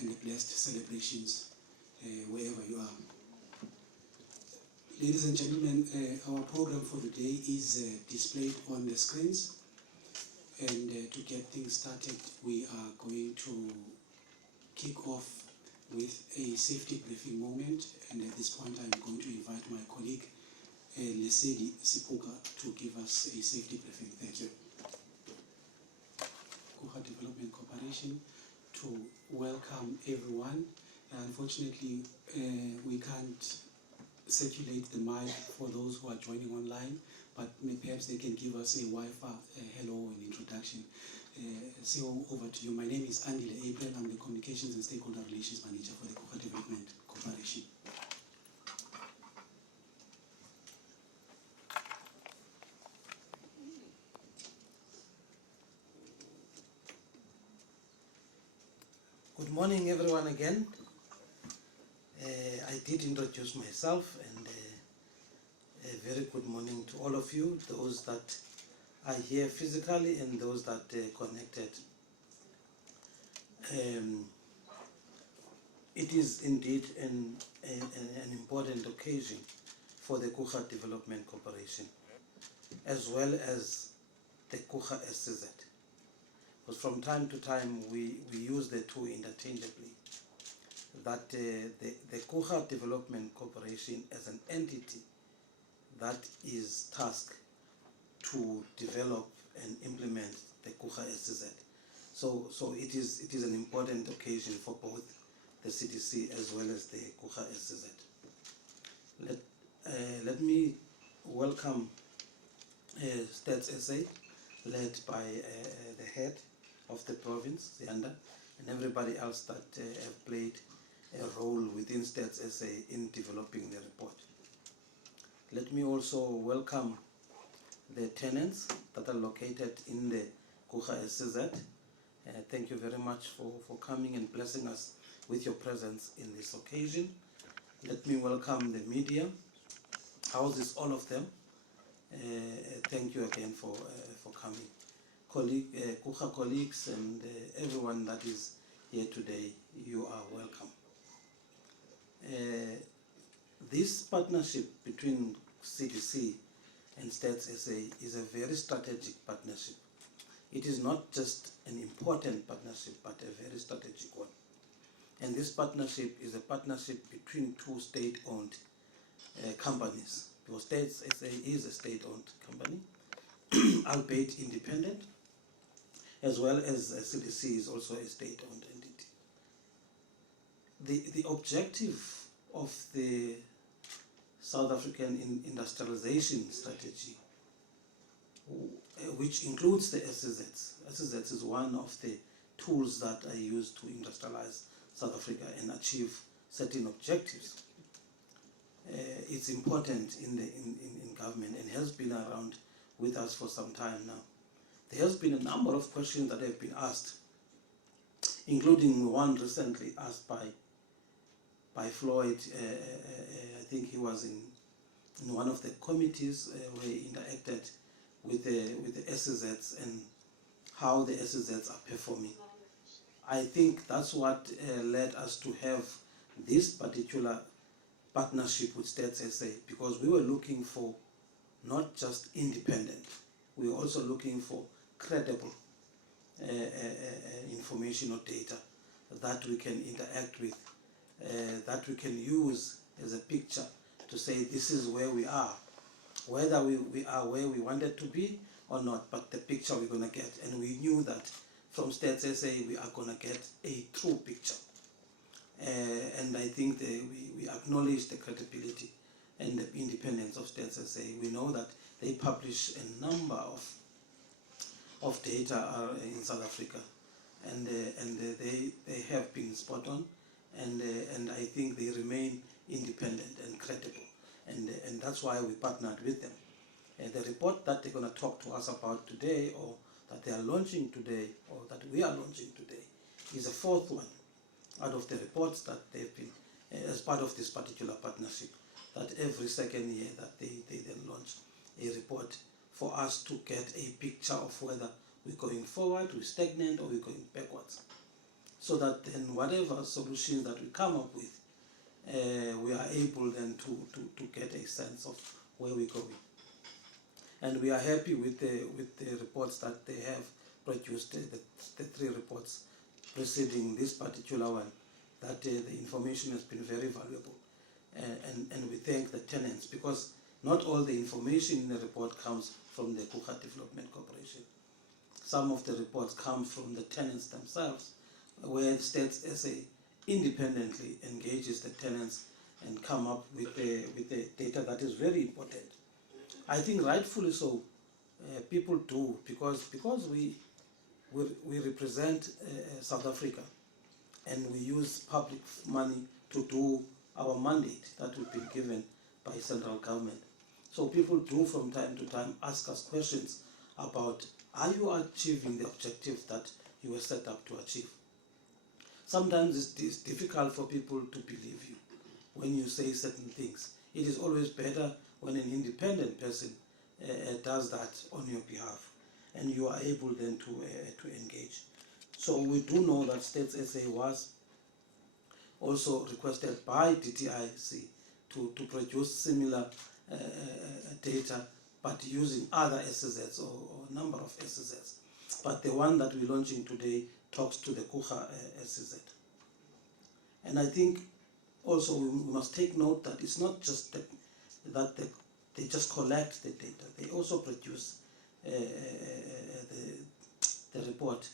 and blessed celebrations wherever you are. Ladies and gentlemen, our program for today is displayed on the screens, and to get things started, we are going to kick off with a safety briefing moment, and at this point I'm going to invite my colleague Lesedi Sipuka to give us a safety briefing. Thank you. COEGA Development Corporation, to welcome everyone. Unfortunately, we can't circulate the mic for those who are joining online, but perhaps they can give us a Wi-Fi hello and introduction. CEO, over to you. My name is Andile April. I'm the Communications and Stakeholder Relations Manager for the COEGA Development Corporation. Good morning, everyone, again. I did introduce myself, and a very good morning to all of you, those that are here physically and those that are connected. It is indeed an important occasion for the COEGA Development Corporation, as well as the COEGA SCZ. Because from time to time we use the two interchangeably. That the COEGA Development Corporation as an entity that is tasked to develop and implement the COEGA SCZ. So it is an important occasion for both the CDC as well as the COEGA SCZ. Let me welcome Stats SA, led by the head of the province, Yanda, and everybody else that have played a role within Stats SA in developing the report. Let me also welcome the tenants that are located in the COEGA SCZ. Thank you very much for coming and blessing us with your presence in this occasion. Let me welcome the media, houses, all of them. Thank you again for coming. COEGA colleagues and everyone that is here today, you are welcome. This partnership between CDC and Stats SA is a very strategic partnership. It is not just an important partnership, but a very strategic one. And this partnership is a partnership between two state-owned companies, because Stats SA is a state-owned company, albeit independent, as well as CDC is also a state-owned entity. The objective of the South African industrialization strategy, which includes the SCZs. SCZs is one of the tools that are used to industrialize South Africa and achieve certain objectives. It's important in government and has been around with us for some time now. There has been a number of questions that have been asked, including one recently asked by Floyd. I think he was in one of the committees where he interacted with the SCZs and how the SCZs are performing. I think that's what led us to have this particular partnership with Stats SA, because we were looking for not just independent, we were also looking for credible information or data that we can interact with, that we can use as a picture to say this is where we are, whether we are where we wanted to be or not, but the picture we're going to get. And we knew that from Stats SA we are going to get a true picture. And I think we acknowledge the credibility and the independence of Stats SA. We know that they publish a number of data in South Africa, and they have been spot on, and I think they remain independent and credible, and that's why we partnered with them. The report that they're going to talk to us about today, or that they are launching today, or that we are launching today, is a fourth one out of the reports that they've been as part of this particular partnership, that every second year that they then launch a report for us to get a picture of whether we're going forward, we're stagnant, or we're going backwards. so that then whatever solutions that we come up with, we are able then to get a sense of where we're going. And we are happy with the reports that they have produced, the 3 reports preceding this particular one, that the information has been very valuable. And we thank the tenants, because not all the information in the report comes from the COEGA Development Corporation. Some of the reports come from the tenants themselves, where States SA independently engages the tenants and come up with the data that is very important. I think rightfully so, people do, because we represent South Africa, and we use public money to do our mandate that we've been given by central government. So people do from time to time ask us questions about, are you achieving the objectives that you were set up to achieve? Sometimes it's difficult for people to believe you when you say certain things. It is always better when an independent person does that on your behalf, and you are able then to engage. So we do know that States SA was also requested by DTIC to produce similar data, but using other SSZs or number of SSZs. But the one that we're launching today talks to the COEGA SSZ. And I think also we must take note that it's not just that they just collect the data, they also produce the report,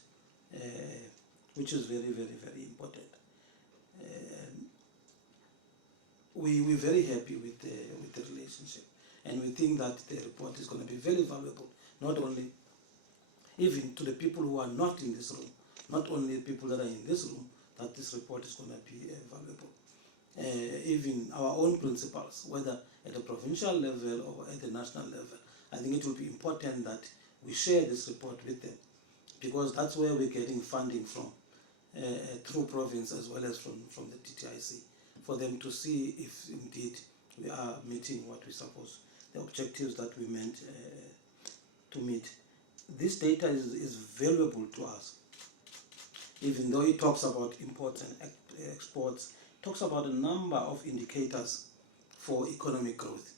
which is very, very, very important. We're very happy with the relationship, and we think that the report is going to be very valuable, not only even to the people who are not in this room, not only the people that are in this room, that this report is going to be valuable. Even our own principals, whether at the provincial level or at the national level, I think it will be important that we share this report with them, because that's where we're getting funding from, through province as well as from the DTIC, for them to see if indeed we are meeting what we suppose, the objectives that we meant to meet. This data is valuable to us, even though it talks about imports and exports, it talks about a number of indicators for economic growth,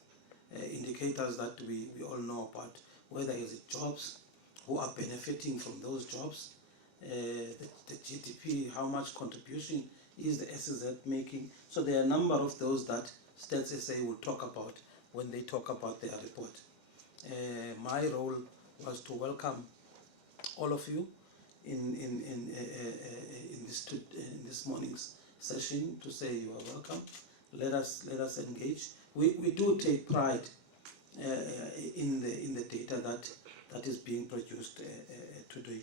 indicators that we all know about, whether it's jobs, who are benefiting from those jobs, the GDP, how much contribution is the SSZ making. So there are a number of those that States SA will talk about when they talk about their report. My role was to welcome all of you in this morning's session, to say you are welcome. Let us engage. We do take pride in the data that is being produced today,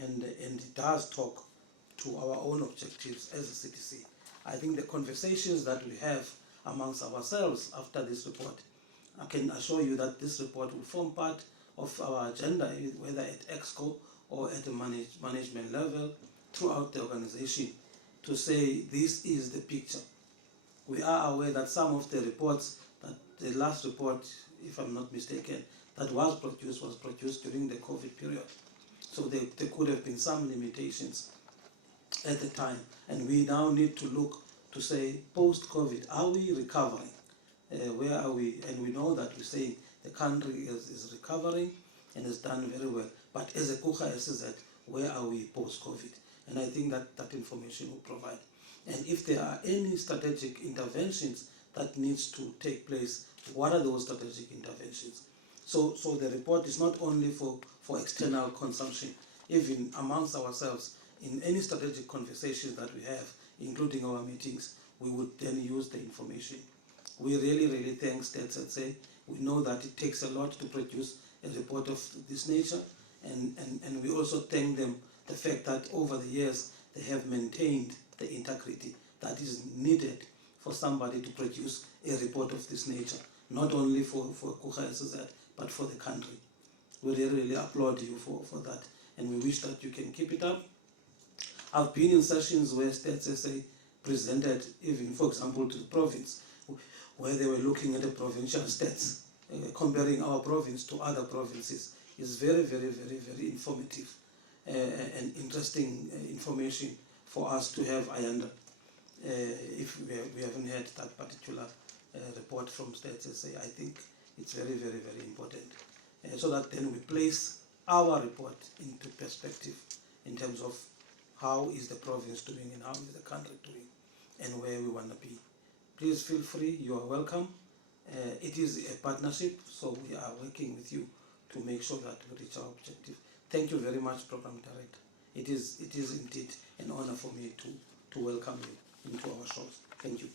and it does talk to our own objectives as a CDC. I think the conversations that we have amongst ourselves after this report, I can assure you that this report will form part of our agenda, whether at EXCO or at the management level throughout the organization, to say this is the picture. We are aware that some of the reports, that the last report, if I'm not mistaken, that was produced during the COVID period. So there could have been some limitations at the time, and we now need to look to say, post-COVID, are we recovering? Where are we? And we know that we're saying the country is recovering and has done very well. But as a COEGA SSZ, where are we post-COVID? And I think that information will provide. And if there are any strategic interventions that needs to take place, what are those strategic interventions? So the report is not only for external consumption, even amongst ourselves, in any strategic conversations that we have, including our meetings, we would then use the information. We really, really thank States SA. We know that it takes a lot to produce a report of this nature, and we also thank them the fact that over the years they have maintained the integrity that is needed for somebody to produce a report of this nature, not only for COEGA SSZ, but for the country. We really, really applaud you for that, and we wish that you can keep it up. I've been in sessions where States SA presented, even for example to the province, where they were looking at the provincial states, comparing our province to other provinces. Is very, very, very, very informative and interesting information for us to have Ayanda. If we haven't had that particular report from State SA, I think it's very, very, very important. So that then we place our report into perspective in terms of how is the province doing and how is the country doing and where we want to be. Please feel free, you are welcome. It is a partnership, so we are working with you to make sure that we reach our objective. Thank you very much, Program Director. It is indeed an honor for me to welcome you into our shows. Thank you.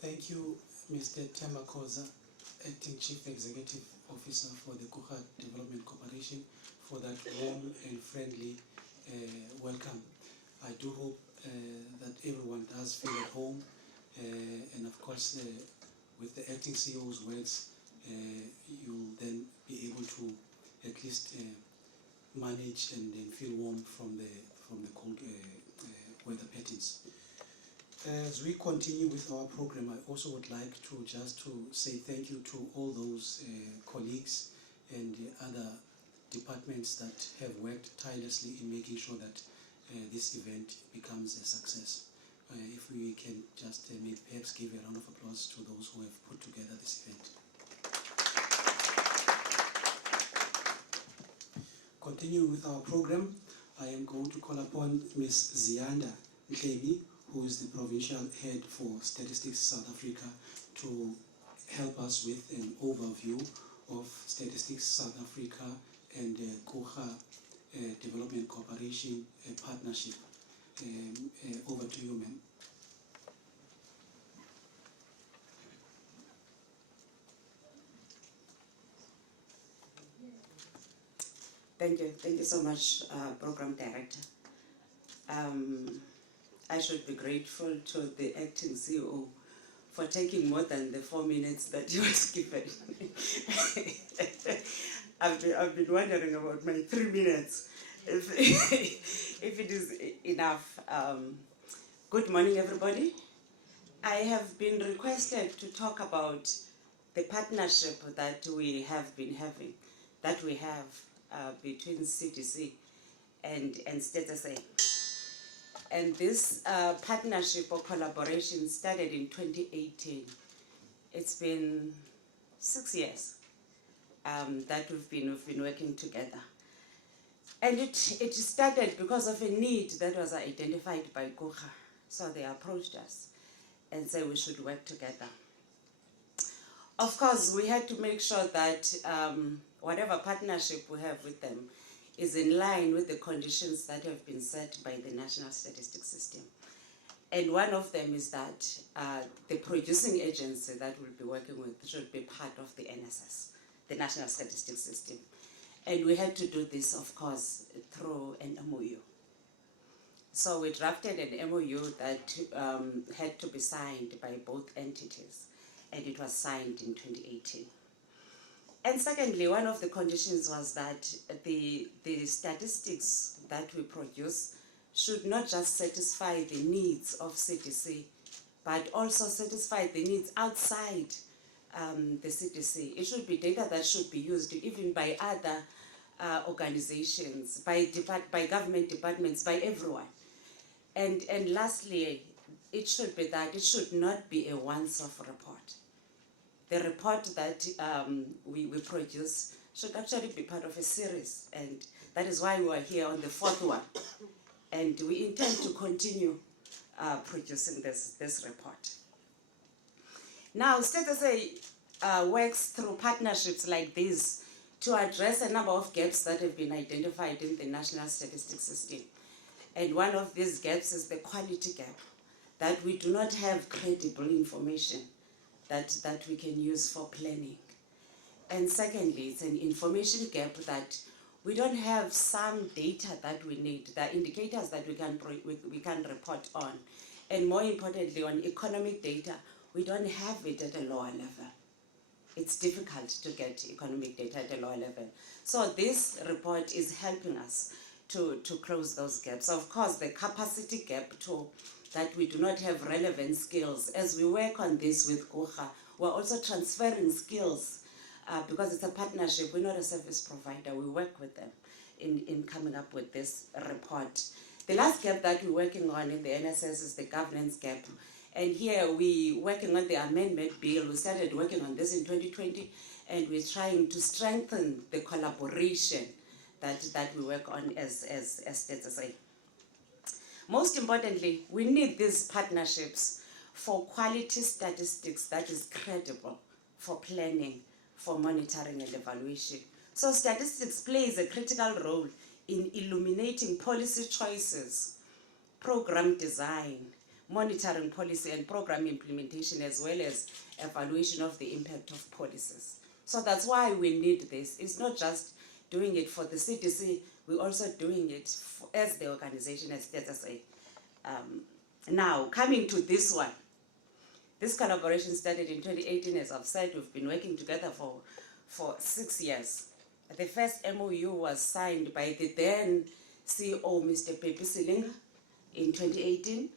Thank you, Mr. Temakoza, Acting Chief Executive Officer for the COEGA Development Corporation, for that warm and friendly welcome. I do hope that everyone does feel at home, and of course, with the Acting CEO's words, you'll then be able to at least manage and then feel warm from the cold weather patterns. As we continue with our program, I also would like to just to say thank you to all those colleagues and other departments that have worked tirelessly in making sure that this event becomes a success. If we can just perhaps give a round of applause to those who have put together this event. Continuing with our program, I am going to call upon Ms. Zianda Nklebi, who is the Provincial Head for Statistics South Africa, to help us with an overview of Statistics South Africa and COEGA Development Corporation partnership. Over to you, ma'am. Thank you so much, Program Director. I should be grateful to the Acting CEO for taking more than the 4 minutes that he was given. I've been wondering about my 3 minutes, if it is enough. Good morning, everybody. I have been requested to talk about the partnership that we have been having, that we have between CDC and State SA. And this partnership or collaboration started in 2018. It's been 6 years that we've been working together. And it started because of a need that was identified by COEGA. So they approached us and said we should work together. Of course, we had to make sure that whatever partnership we have with them is in line with the conditions that have been set by the National Statistics System. And one of them is that the producing agency that we'll be working with should be part of the NSS, the National Statistics System. And we had to do this, of course, through an MOU. So we drafted an MOU that had to be signed by both entities, and it was signed in 2018. And secondly, one of the conditions was that the statistics that we produce should not just satisfy the needs of CDC, but also satisfy the needs outside the CDC. It should be data that should be used even by other organizations, by government departments, by everyone. And lastly, it should be that it should not be a once-off report. The report that we produce should actually be part of a series, and that is why we are here on the 4th one. And we intend to continue producing this report. Now, State SA works through partnerships like this to address a number of gaps that have been identified in the National Statistics System. And one of these gaps is the quality gap, that we do not have credible information that we can use for planning. And secondly, it's an information gap that we don't have some data that we need, the indicators that we can report on. And more importantly, on economic data, we don't have it at a lower level. It's difficult to get economic data at a lower level. So this report is helping us to close those gaps. Of course, the capacity gap that we do not have relevant skills. As we work on this with COEGA, we're also transferring skills because it's a partnership. We're not a service provider. We work with them in coming up with this report. The last gap that we're working on in the NSS is the governance gap. And here we're working on the amendment bill. We started working on this in 2020, and we're trying to strengthen the collaboration that we work on as State SA. Most importantly, we need these partnerships for quality statistics that is credible, for planning, for monitoring and evaluation. So statistics plays a critical role in illuminating policy choices, program design, monitoring policy and program implementation, as well as evaluation of the impact of policies. So that's why we need this. It's not just doing it for the CDC, we're also doing it as the organization, as State SA. Now, coming to this one, this collaboration started in 2018, as I've said. We've been working together for 6 years. The first MOU was signed by the then CEO, Mr. Pepe Silinga, in 2018.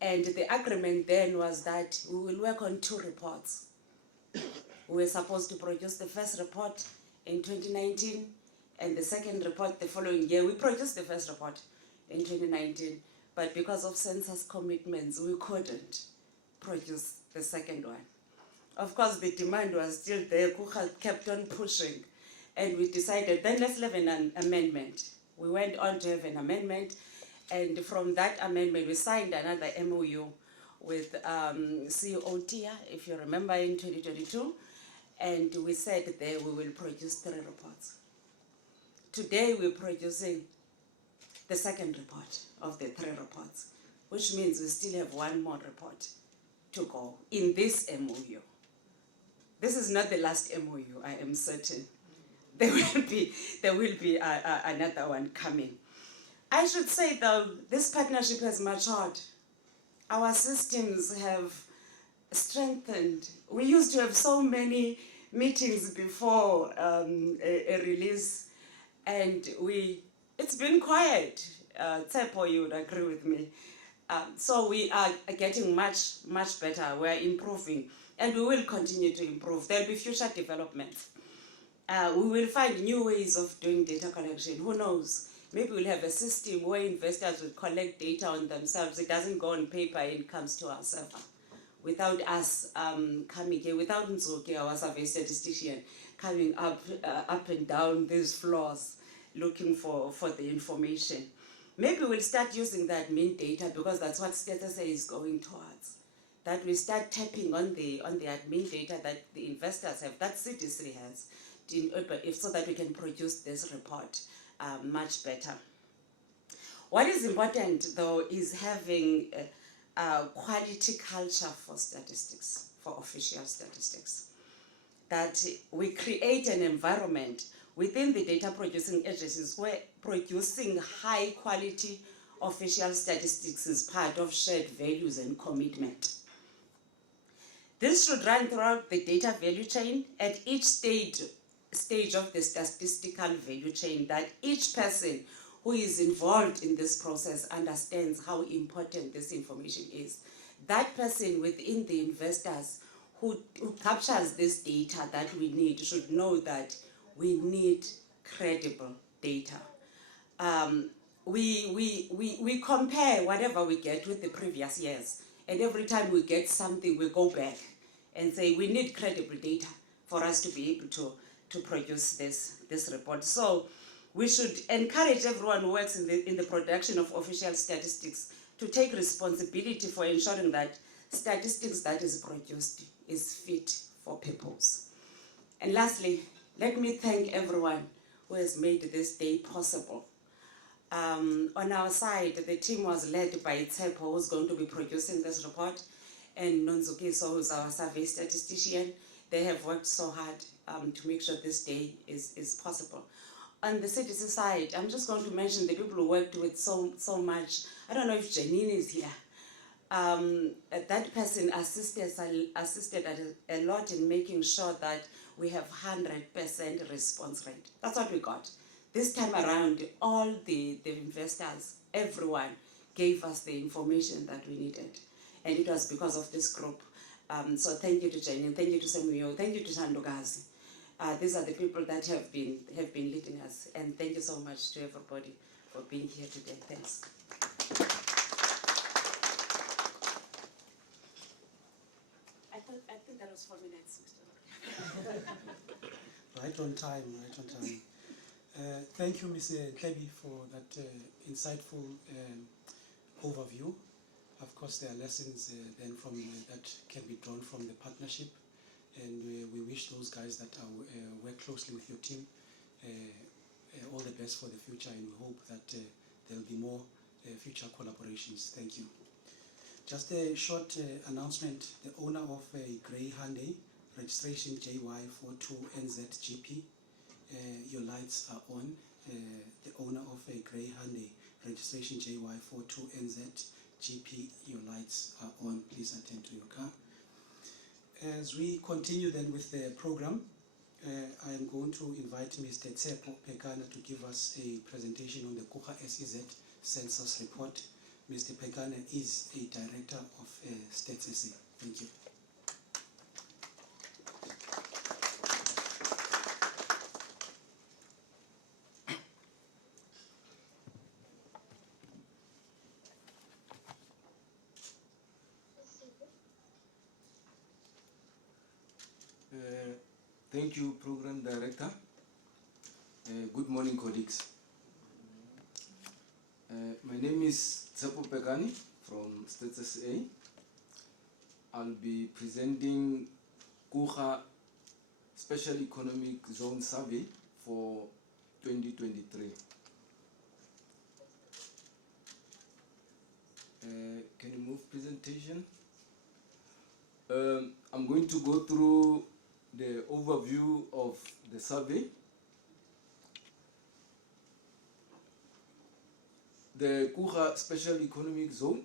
And the agreement then was that we will work on 2 reports. We were supposed to produce the first report in 2019, and the second report the following year. We produced the first report in 2019, but because of census commitments, we couldn't produce the second one. Of course, the demand was still there. COEGA kept on pushing, and we decided then let's have an amendment. We went on to have an amendment, and from that amendment, we signed another MOU with COEGA, if you remember, in 2022, and we said there we will produce 3 reports. Today, we're producing the second report of the 3 reports, which means we still have 1 more report to go in this MOU. This is not the last MOU, I am certain. There will be another one coming. I should say, though, this partnership has matured. Our systems have strengthened. We used to have so many meetings before a release, and it's been quiet. Tsepo, you would agree with me. So we are getting much better. We're improving, and we will continue to improve. There'll be future developments. We will find new ways of doing data collection. Who knows? Maybe we'll have a system where investors will collect data on themselves. It doesn't go on paper, it comes to our server. Without us coming here, without Nzoki, our survey statistician, coming up and down these floors looking for the information. Maybe we'll start using the admin data, because that's what State SA is going towards. That we start tapping on the admin data that the investors have, that CDC has, so that we can produce this report much better. What is important, though, is having a quality culture for statistics, for official statistics. That we create an environment within the data producing agencies where producing high quality official statistics is part of shared values and commitment. This should run throughout the data value chain at each stage of the statistical value chain, that each person who is involved in this process understands how important this information is. That person within the investors who captures this data that we need should know that we need credible data. We compare whatever we get with the previous years, and every time we get something, we go back and say we need credible data for us to be able to produce this report. So we should encourage everyone who works in the production of official statistics to take responsibility for ensuring that statistics that is produced is fit for purpose. And lastly, let me thank everyone who has made this day possible. On our side, the team was led by Tsepo, who's going to be producing this report, and Nonzukiso, who's our survey statistician. They have worked so hard to make sure this day is possible. On the CDC side, I'm just going to mention the people who worked with so much. I don't know if Janine is here. That person assisted a lot in making sure that we have 100% response rate. That's what we got. This time around, all the investors, everyone gave us the information that we needed. And it was because of this group. So thank you to Jenny, thank you to Samuel, thank you to Shandogazi. These are the people that have been leading us. And thank you so much to everybody for being here today. Thanks. I think that was 4 minutes, Mr. Right on time, right on time. Thank you, Ms. Klebi, for that insightful overview. Of course, there are lessons then from that can be drawn from the partnership, and we wish those guys that are, work closely with your team all the best for the future, and we hope that there will be more future collaborations. Thank you. Just a short announcement. The owner of Grey Hyundai, registration JY42NZGP, your lights are on. The owner of a Grey Hyundai, registration JY42NZGP, your lights are on. Please attend to your car. As we continue then with the program, I am going to invite Mr. Tsepo Pekana to give us a presentation on the COEGA SEZ census report. Mr. Pekana is a director of Stats SA. Thank you. Thank you, Program Director. Good morning, colleagues. My name is Tsepo Pekani from Stats SA. I'll be presenting COEGA Special Economic Zone Survey for 2023. Can you move presentation? I'm going to go through the overview of the survey. The COEGA Special Economic Zone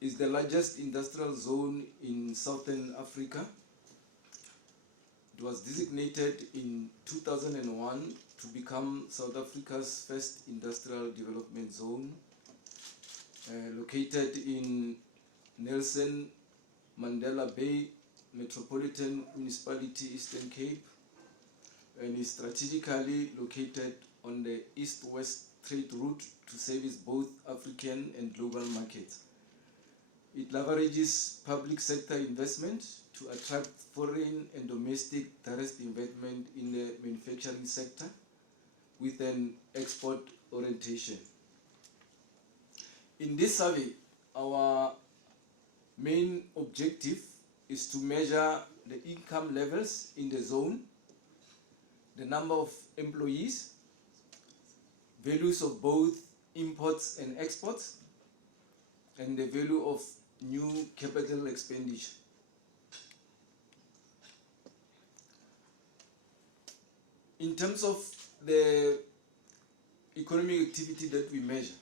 is the largest industrial zone in Southern Africa. It was designated in 2001 to become South Africa's first industrial development zone, located in Nelson Mandela Bay Metropolitan Municipality, Eastern Cape, and is strategically located on the east-west trade route to service both African and global markets. It leverages public sector investment to attract foreign and domestic direct investment in the manufacturing sector with an export orientation. In this survey, our main objective is to measure the income levels in the zone, the number of employees, values of both imports and exports, and the value of new capital expenditure. In terms of the economic activity that we measure,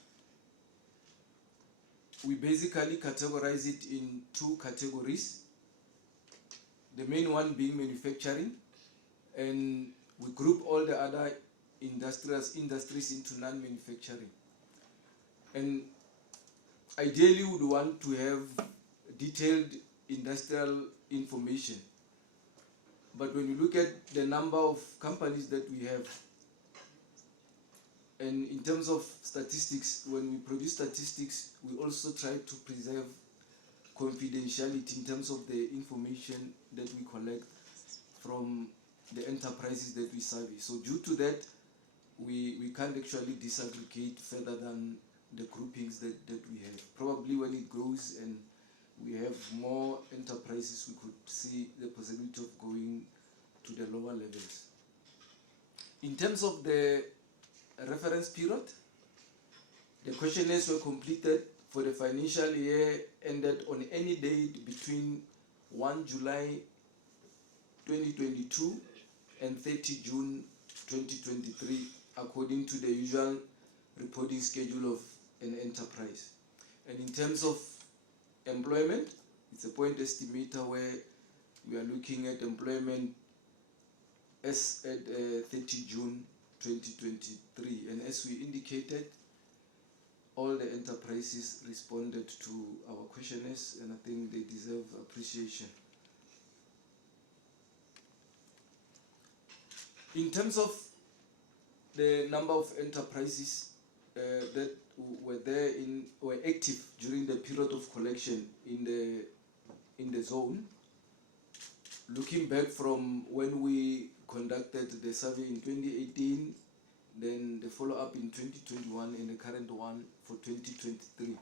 we basically categorize it in two categories. The main one being manufacturing, and we group all the other industries into non-manufacturing. And ideally we would want to have detailed industrial information. But when you look at the number of companies that we have, and in terms of statistics, when we produce statistics, we also try to preserve confidentiality in terms of the information that we collect from the enterprises that we survey. So due to that, we can't actually disaggregate further than the groupings that we have. Probably when it grows and we have more enterprises, we could see the possibility of going to the lower levels. In terms of the reference period, the questionnaires were completed for the financial year ended on any date between 1 July 2022 and 30 June 2023, according to the usual reporting schedule of an enterprise. And in terms of employment, it's a point estimator where we are looking at employment as at 30 June 2023. And as we indicated, all the enterprises responded to our questionnaires, and I think they deserve appreciation. In terms of the number of enterprises that were active during the period of collection in the zone, looking back from when we conducted the survey in 2018, then the follow-up in 2021, and the current one for 2023.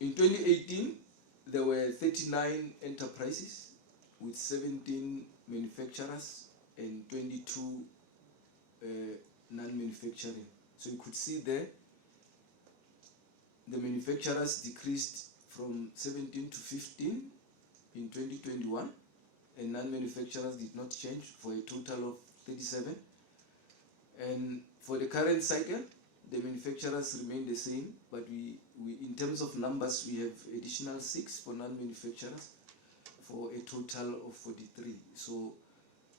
In 2018, there were 39 enterprises with 17 manufacturers and 22 non-manufacturing. So you could see there, the manufacturers decreased from 17 to 15 in 2021, and non-manufacturers did not change for a total of 37. And for the current cycle, the manufacturers remain the same, but we in terms of numbers, we have additional 6 for non-manufacturers for a total of 43. So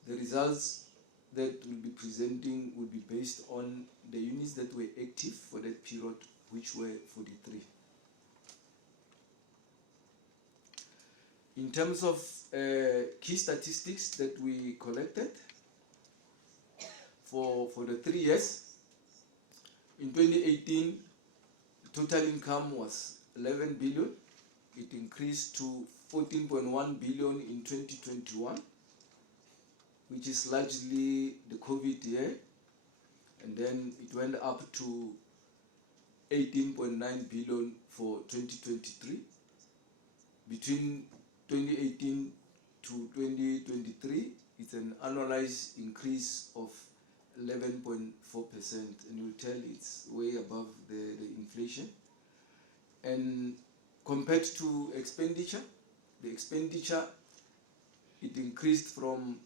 the results that we'll be presenting will be based on the units that were active for that period, which were 43. In terms of key statistics that we collected for the 3 years, in 2018, total income was 11 billion. It increased to 14.1 billion in 2021, which is largely the COVID year, and then it went up to 18.9 billion for 2023. Between 2018 to 2023, it's an annualized increase of 11.4%, and you'll tell it's way above the inflation. And compared to expenditure, the expenditure, it increased from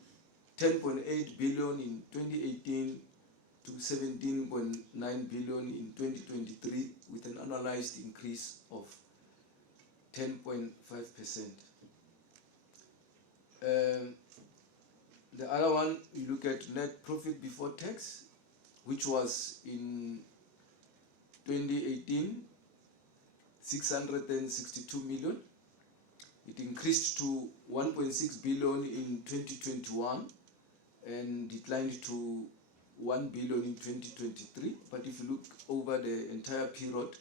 10.8 billion in 2018 to 17.9 billion in 2023, with an annualized increase of 10.5%. The other one, you look at net profit before tax, which was in 2018 662 million. It increased to 1.6 billion in 2021 and declined to 1 billion in 2023. But if you look over the entire period,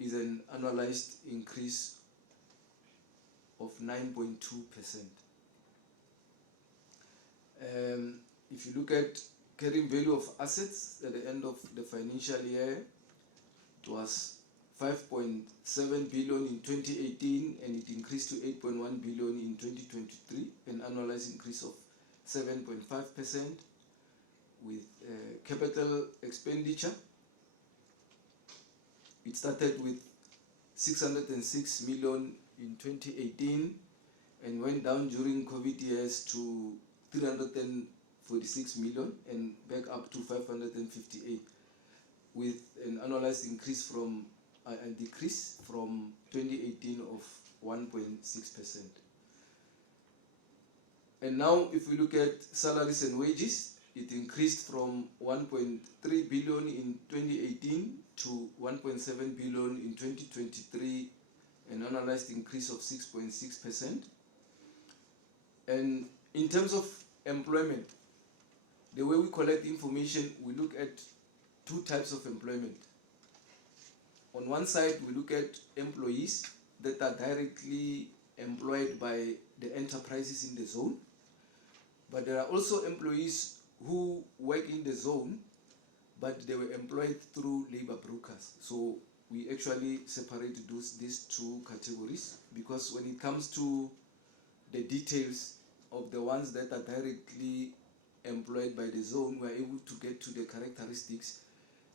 is an annualized increase of 9.2%. If you look at carrying value of assets at the end of the financial year, it was 5.7 billion in 2018, and it increased to 8.1 billion in 2023, an annualized increase of 7.5%. With capital expenditure, it started with 606 million in 2018 and went down during COVID years to 346 million and back up to 558, with an annualized increase from a decrease from 2018 of 1.6%. And now if we look at salaries and wages, it increased from 1.3 billion in 2018 to 1.7 billion in 2023, an annualized increase of 6.6%. And in terms of employment, the way we collect information, we look at 2 types of employment. On one side, we look at employees that are directly employed by the enterprises in the zone, but there are also employees who work in the zone, but they were employed through labor brokers. So we actually separate these 2 categories, because when it comes to the details of the ones that are directly employed by the zone, we are able to get to the characteristics,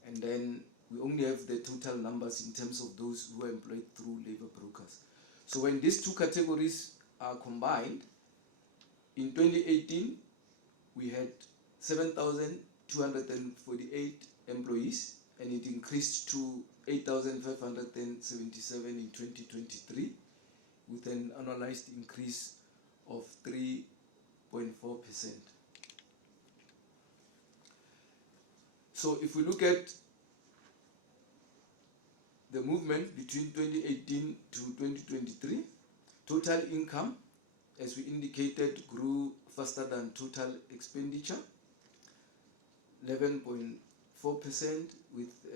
and then we only have the total numbers in terms of those who are employed through labor brokers. So when these 2 categories are combined, in 2018, we had 7,248 employees, and it increased to 8,577 in 2023, with an annualized increase of 3.4%. So if we look at the movement between 2018 to 2023. Total income, as we indicated, grew faster than total expenditure, 11.4%, with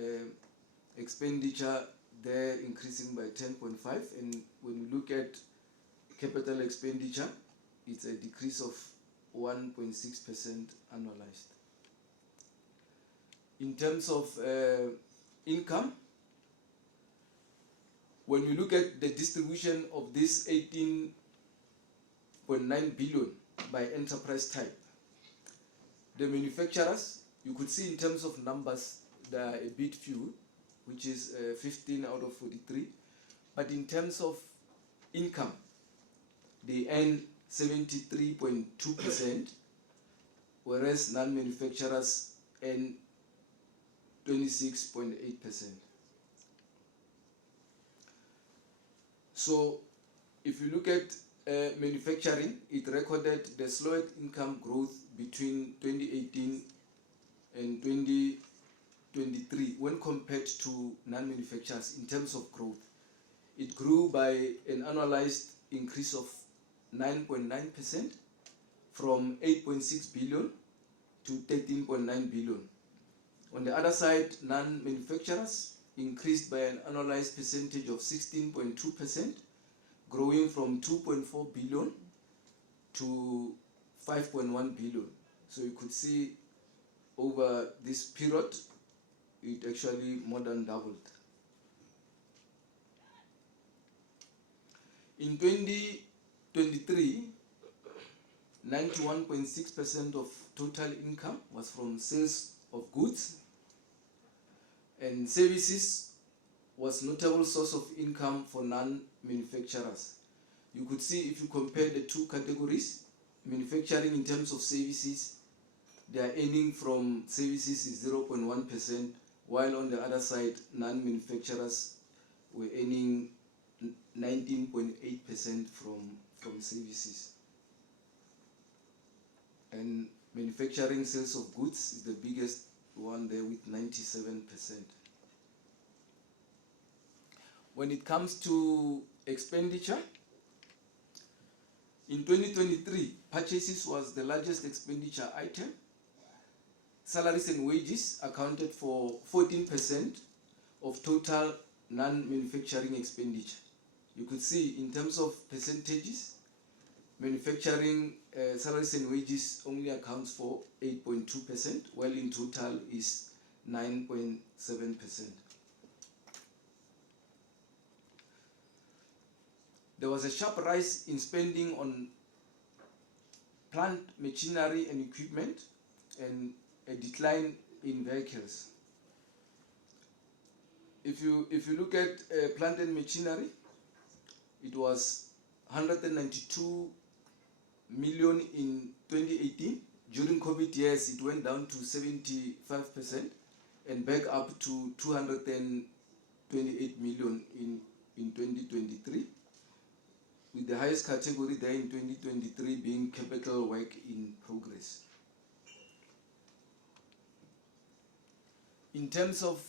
expenditure there increasing by 10.5%. And when we look at capital expenditure, it's a decrease of 1.6% annualized. In terms of income, when we look at the distribution of this 18.9 billion by enterprise type, the manufacturers, you could see in terms of numbers, they are a bit few, which is 15 out of 43. But in terms of income, they earn 73.2%, whereas non-manufacturers earn 26.8%. So if you look at manufacturing, it recorded the slowest income growth between 2018 and 2023 when compared to non-manufacturers in terms of growth. It grew by an annualized increase of 9.9% from 8.6 billion to 13.9 billion. On the other side, non-manufacturers increased by an annualized percentage of 16.2%, growing from 2.4 billion to 5.1 billion. So you could see over this period, it actually more than doubled. In 2023, 91.6% of total income was from sales of goods, and services was notable source of income for non-manufacturers. You could see if you compare the two categories, manufacturing in terms of services, their earning from services is 0.1%, while on the other side, non-manufacturers were earning 19.8% from services. And manufacturing sales of goods is the biggest one there with 97%. When it comes to expenditure, in 2023, purchases was the largest expenditure item. Salaries and wages accounted for 14% of total non-manufacturing expenditure. You could see in terms of percentages, manufacturing salaries and wages only accounts for 8.2%, while in total is 9.7%. There was a sharp rise in spending on plant machinery and equipment, and a decline in vehicles. If you look at plant and machinery, it was 192 million in 2018. During COVID years, it went down to 75% and back up to 228 million in 2023, with the highest category there in 2023 being capital work in progress. In terms of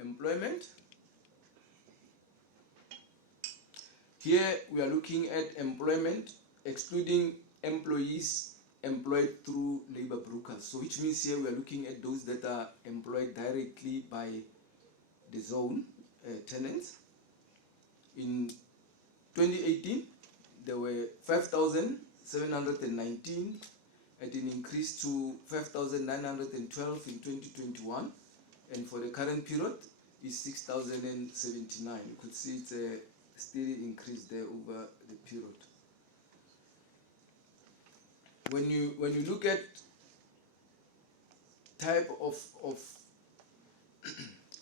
employment, here we are looking at employment excluding employees employed through labor brokers. So which means here we are looking at those that are employed directly by the zone tenants. In 2018, there were 5,719 at an increase to 5,912 in 2021, and for the current period is 6,079. You could see it's a steady increase there over the period. When you look at type of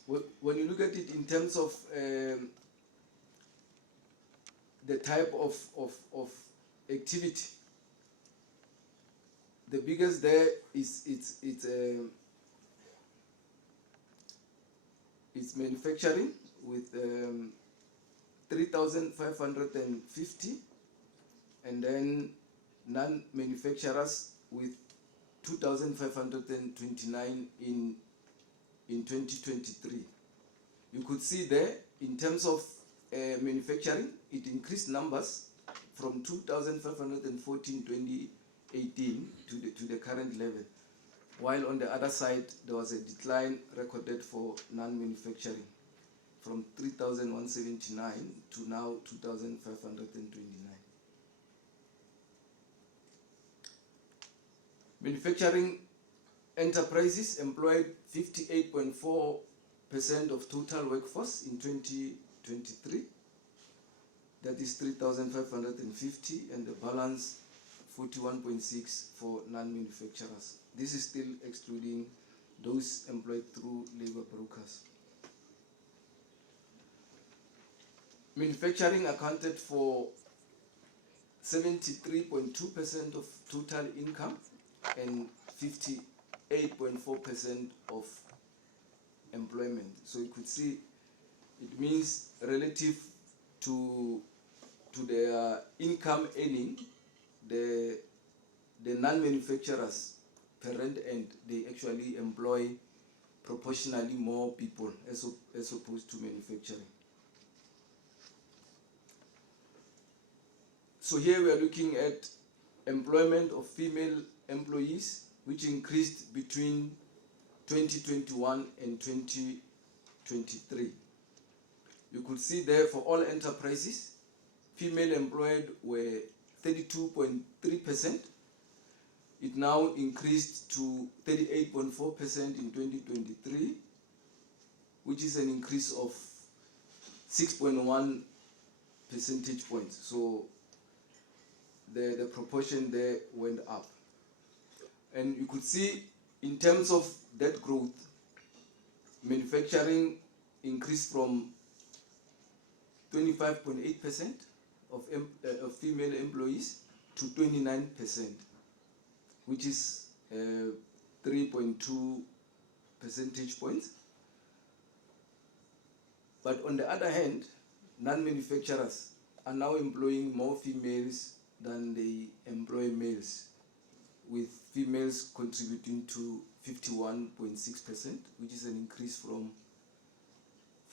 when you look at it in terms of the type of activity, the biggest there is it's manufacturing with 3,550, and then non-manufacturers with 2,529 in 2023. You could see there, in terms of manufacturing, it increased numbers from 2,514 in 2018 to the current level. While on the other side, there was a decline recorded for non-manufacturing from 3,179 to now 2,529. Manufacturing enterprises employed 58.4% of total workforce in 2023. That is 3,550, and the balance 41.6 for non-manufacturers. This is still excluding those employed through labor brokers. Manufacturing accounted for 73.2% of total income and 58.4% of employment. So you could see it means relative to their income earning, the non-manufacturers parent end, they actually employ proportionally more people as opposed to manufacturing. So here we are looking at employment of female employees, which increased between 2021 and 2023. You could see there for all enterprises, female employed were 32.3%. It now increased to 38.4% in 2023, which is an increase of 6.1 percentage points. So the proportion there went up. And you could see in terms of that growth, manufacturing increased from 25.8% of female employees to 29%, which is 3.2 percentage points. But on the other hand, non-manufacturers are now employing more females than they employ males, with females contributing to 51.6%, which is an increase from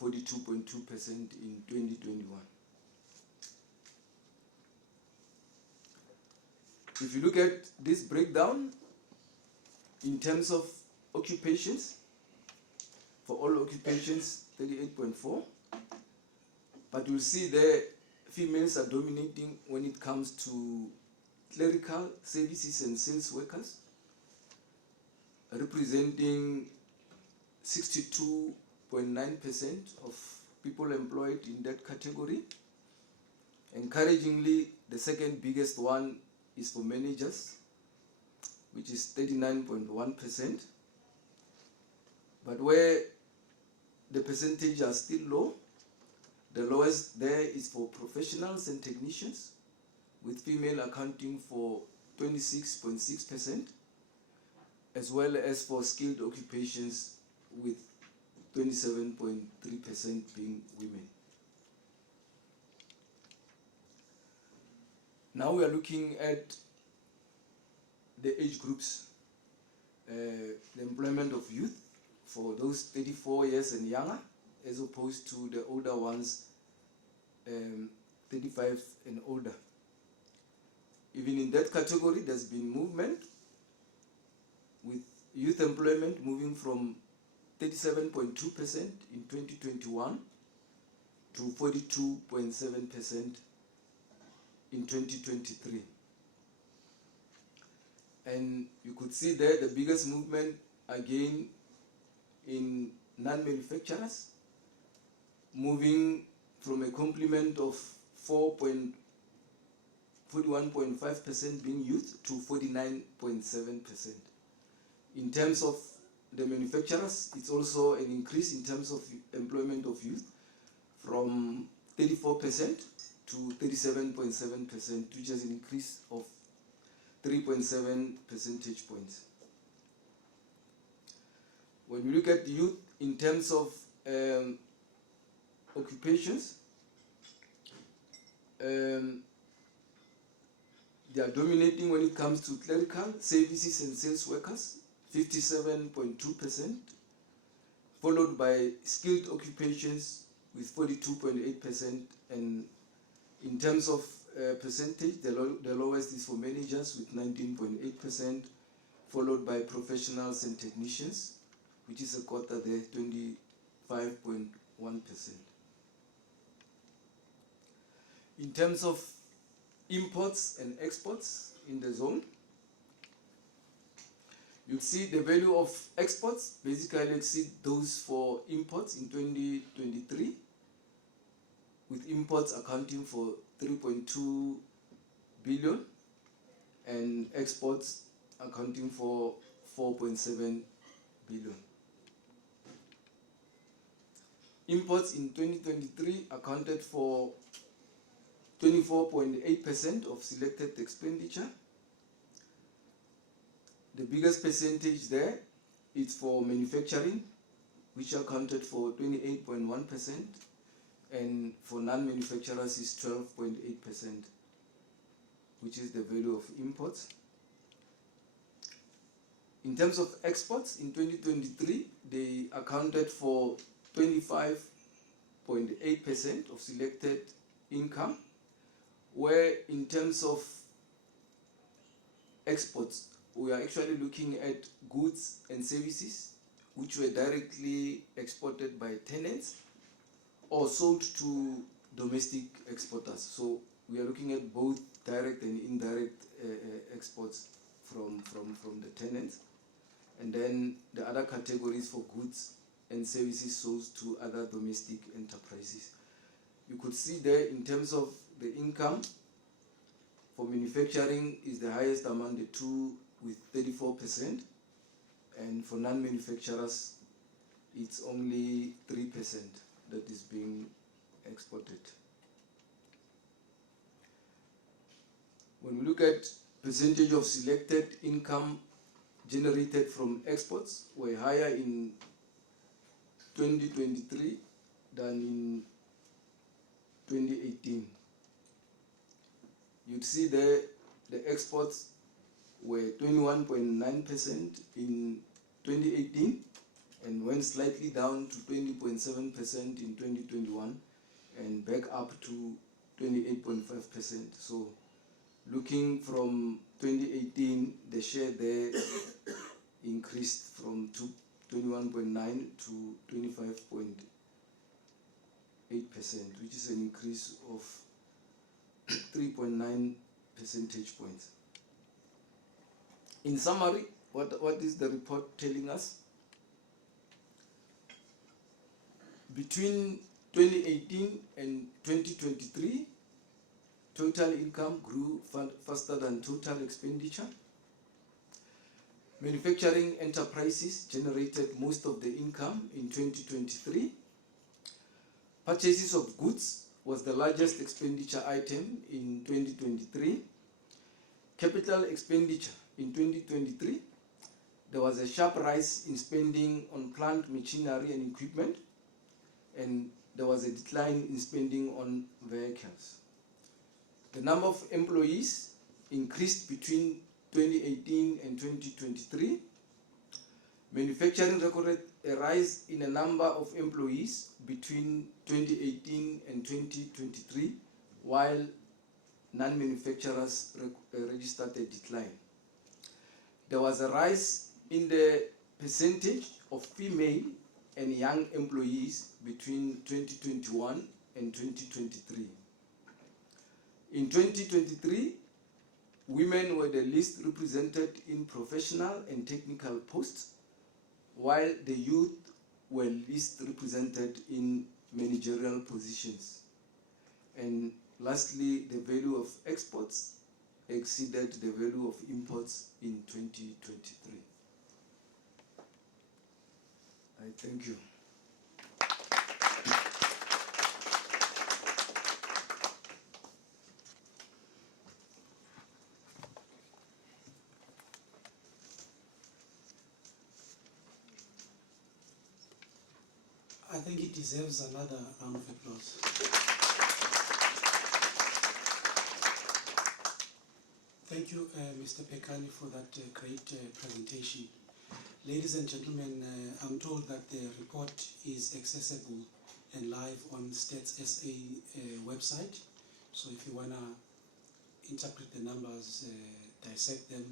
42.2% in 2021. If you look at this breakdown in terms of occupations, for all occupations 38.4, but you'll see there females are dominating when it comes to clerical services and sales workers, representing 62.9% of people employed in that category. Encouragingly, the second biggest one is for managers, which is 39.1%. But where the percentage are still low, the lowest there is for professionals and technicians, with female accounting for 26.6%, as well as for skilled occupations with 27.3% being women. Now we are looking at the age groups, the employment of youth for those 34 years and younger, as opposed to the older ones, 35 and older. Even in that category, there's been movement, with youth employment moving from 37.2% in 2021 to 42.7% in 2023. And you could see there the biggest movement again in non-manufacturers, moving from a complement of 41.5% being youth to 49.7%. In terms of the manufacturers, it's also an increase in terms of employment of youth from 34% to 37.7%, which is an increase of 3.7 percentage points. When we look at youth in terms of occupations, they are dominating when it comes to clerical services and sales workers, 57.2%, followed by skilled occupations with 42.8%, and in terms of percentage, the lowest is for managers with 19.8%, followed by professionals and technicians, which is a quarter there, 25.1%. In terms of imports and exports in the zone, you see the value of exports basically exceed those for imports in 2023, with imports accounting for 3.2 billion and exports accounting for 4.7 billion. Imports in 2023 accounted for 24.8% of selected expenditure. The biggest percentage there is for manufacturing, which accounted for 28.1%, and for non-manufacturers is 12.8%, which is the value of imports. In terms of exports, in 2023, they accounted for 25.8% of selected income, where in terms of exports, we are actually looking at goods and services which were directly exported by tenants or sold to domestic exporters. So we are looking at both direct and indirect exports from the tenants. And then the other categories for goods and services sold to other domestic enterprises. You could see there in terms of the income, for manufacturing is the highest among the two with 34%, and for non-manufacturers it's only 3% that is being exported. When we look at percentage of selected income generated from exports, were higher in 2023 than in 2018. You'd see there the exports were 21.9% in 2018 and went slightly down to 20.7% in 2021 and back up to 28.5%. So looking from 2018, the share there increased from 21.9 to 25.8%, which is an increase of 3.9 percentage points. In summary, what is the report telling us? Between 2018 and 2023, total income grew faster than total expenditure. Manufacturing enterprises generated most of the income in 2023. Purchases of goods was the largest expenditure item in 2023. Capital expenditure in 2023, there was a sharp rise in spending on plant machinery and equipment, and there was a decline in spending on vehicles. The number of employees increased between 2018 and 2023. Manufacturing recorded a rise in the number of employees between 2018 and 2023, while non-manufacturers registered a decline. There was a rise in the percentage of female and young employees between 2021 and 2023. In 2023, women were the least represented in professional and technical posts, while the youth were least represented in managerial positions. And lastly, the value of exports exceeded the value of imports in 2023. I thank you. I think it deserves another round of applause. Thank you, Mr. Pekani, for that great presentation. Ladies and gentlemen, I'm told that the report is accessible and live on Stats SA website. So if you want to interpret the numbers, dissect them,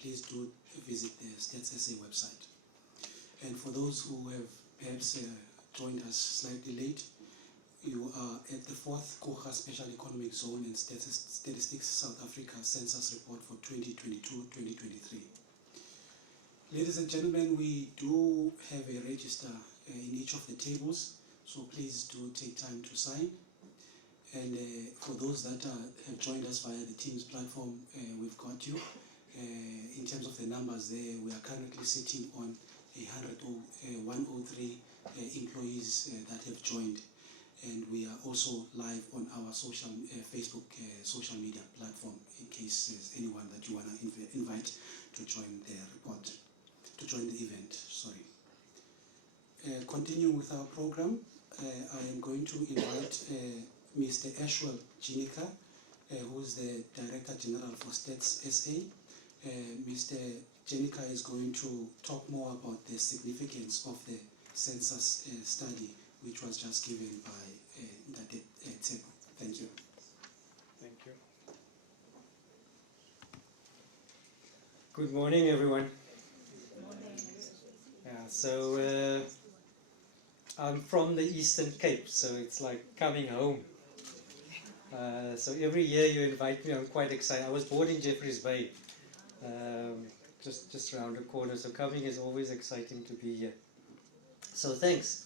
please do visit the Stats SA website. And for those who have perhaps joined us slightly late, you are at the 4th COEGA Special Economic Zone and Statistics South Africa Census Report for 2022-2023. Ladies and gentlemen, we do have a register in each of the tables, so please do take time to sign. And for those that have joined us via the Teams platform, we've got you. In terms of the numbers there, we are currently sitting on 103 employees that have joined. And we are also live on our Facebook social media platform in case there's anyone that you want to invite to join the report, to join the event, sorry. Continuing with our program, I am going to invite Mr. Ashwell Jinika, who is the Director General for Stats SA. Mr. Jinika is going to talk more about the significance of the census study, which was just given by Ndate Tshepo. Thank you. Thank you. Good morning, everyone. Yeah, so I'm from the Eastern Cape, so it's like coming home. So every year you invite me, I'm quite excited. I was born in Jeffreys Bay, just around the corner, so coming is always exciting to be here. So thanks.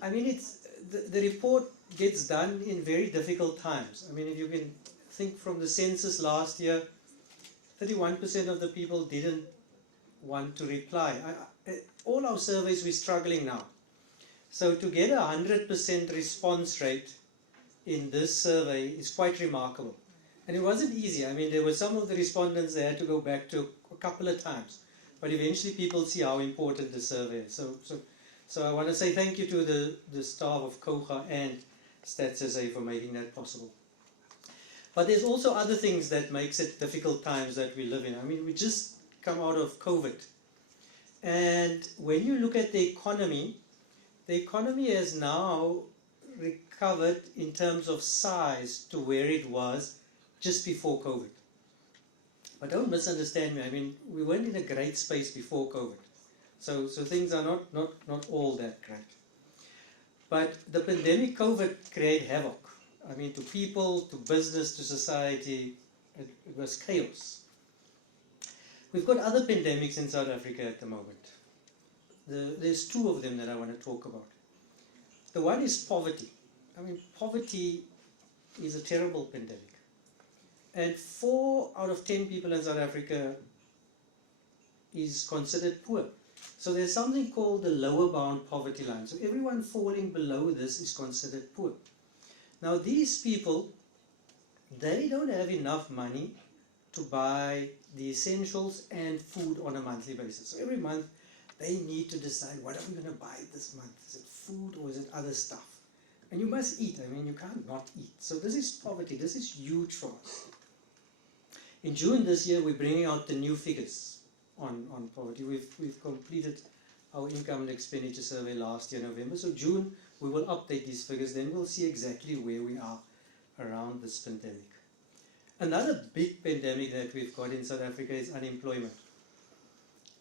I mean, it's the report gets done in very difficult times. I mean, if you can think from the census last year, 31% of the people didn't want to reply. All our surveys, we're struggling now. So to get a 100% response rate in this survey is quite remarkable. And it wasn't easy. I mean, there were some of the respondents they had to go back to a couple of times. But eventually people see how important the survey is. So I want to say thank you to the staff of COEGA and Stats SA for making that possible. But there's also other things that makes it difficult times that we live in. I mean, we just come out of COVID. And when you look at the economy has now recovered in terms of size to where it was just before COVID. But don't misunderstand me. I mean, we weren't in a great space before COVID. So things are not all that great. But the pandemic COVID created havoc. I mean, to people, to business, to society, it was chaos. We've got other pandemics in South Africa at the moment. There's two of them that I want to talk about. The one is poverty. I mean, poverty is a terrible pandemic. And 4 out of 10 people in South Africa is considered poor. So there's something called the lower bound poverty line. So everyone falling below this is considered poor. Now these people, they don't have enough money to buy the essentials and food on a monthly basis. So every month they need to decide, what am I going to buy this month? Is it food or is it other stuff? And you must eat. I mean, you can't not eat. So this is poverty. This is huge for us. In June this year, we're bringing out the new figures on poverty. We've completed our income and expenditure survey last year, November. So June, we will update these figures. Then we'll see exactly where we are around this pandemic. Another big pandemic that we've got in South Africa is unemployment.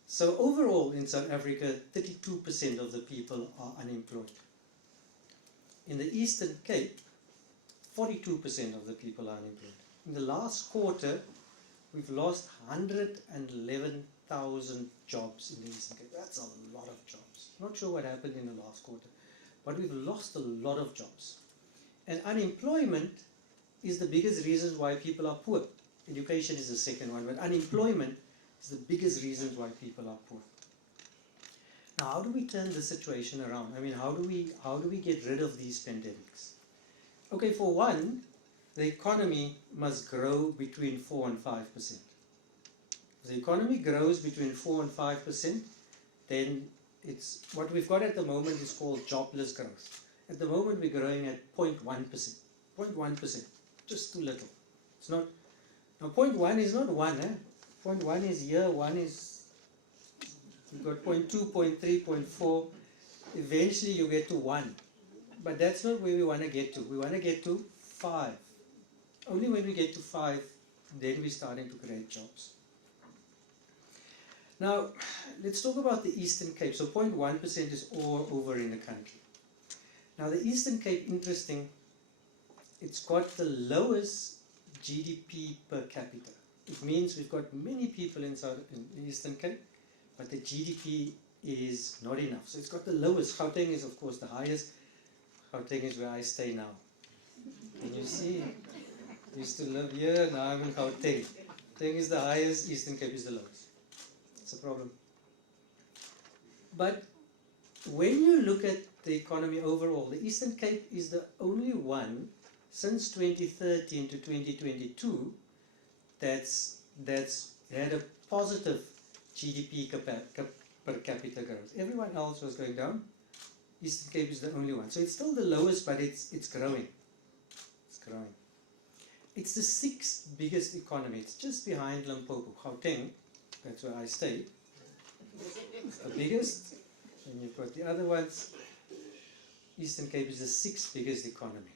So overall in South Africa, 32% of the people are unemployed. In the Eastern Cape, 42% of the people are unemployed. In the last quarter, we've lost 111,000 jobs in the Eastern Cape. That's a lot of jobs. Not sure what happened in the last quarter, but we've lost a lot of jobs. And unemployment is the biggest reason why people are poor. Education is the second one, but unemployment is the biggest reason why people are poor. Now, how do we turn the situation around? I mean, how do we get rid of these pandemics? Okay, for one, the economy must grow between 4 and 5%. If the economy grows between 4 and 5%, then it's what we've got at the moment is called jobless growth. At the moment, we're growing at 0.1%. 0.1%, just too little. It's not. Now, 0.1 is not 1. 0.1 is here, 1 is You've got 0.2, 0.3, 0.4. Eventually you get to 1. But that's not where we want to get to. We want to get to 5. Only when we get to 5, then we're starting to create jobs. Now, let's talk about the Eastern Cape. So 0.1% is all over in the country. Now the Eastern Cape, interesting, it's got the lowest GDP per capita. It means we've got many people in the Eastern Cape, but the GDP is not enough. So it's got the lowest. Gauteng is of course the highest. Gauteng is where I stay now. Can you see? I used to live here, now I'm in Gauteng. Gauteng is the highest, Eastern Cape is the lowest. It's a problem. But when you look at the economy overall, the Eastern Cape is the only one since 2013 to 2022 that's had a positive GDP per capita growth. Everyone else was going down. Eastern Cape is the only one. So it's still the lowest, but it's growing. It's growing. It's the 6th biggest economy. It's just behind Limpopo. Gauteng, that's where I stay. It's the biggest. And you've got the other ones. Eastern Cape is the 6th biggest economy.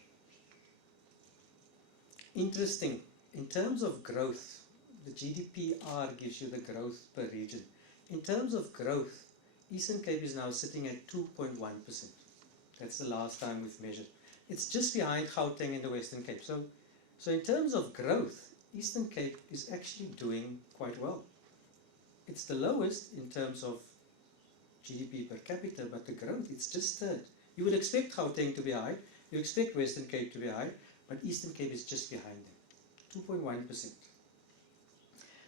Interesting. In terms of growth, the GDPR gives you the growth per region. In terms of growth, Eastern Cape is now sitting at 2.1%. That's the last time we've measured. It's just behind Gauteng in the Western Cape. So in terms of growth, Eastern Cape is actually doing quite well. It's the lowest in terms of GDP per capita, but the growth, it's just 3rd. You would expect Gauteng to be high, you expect Western Cape to be high, but Eastern Cape is just behind them, 2.1%.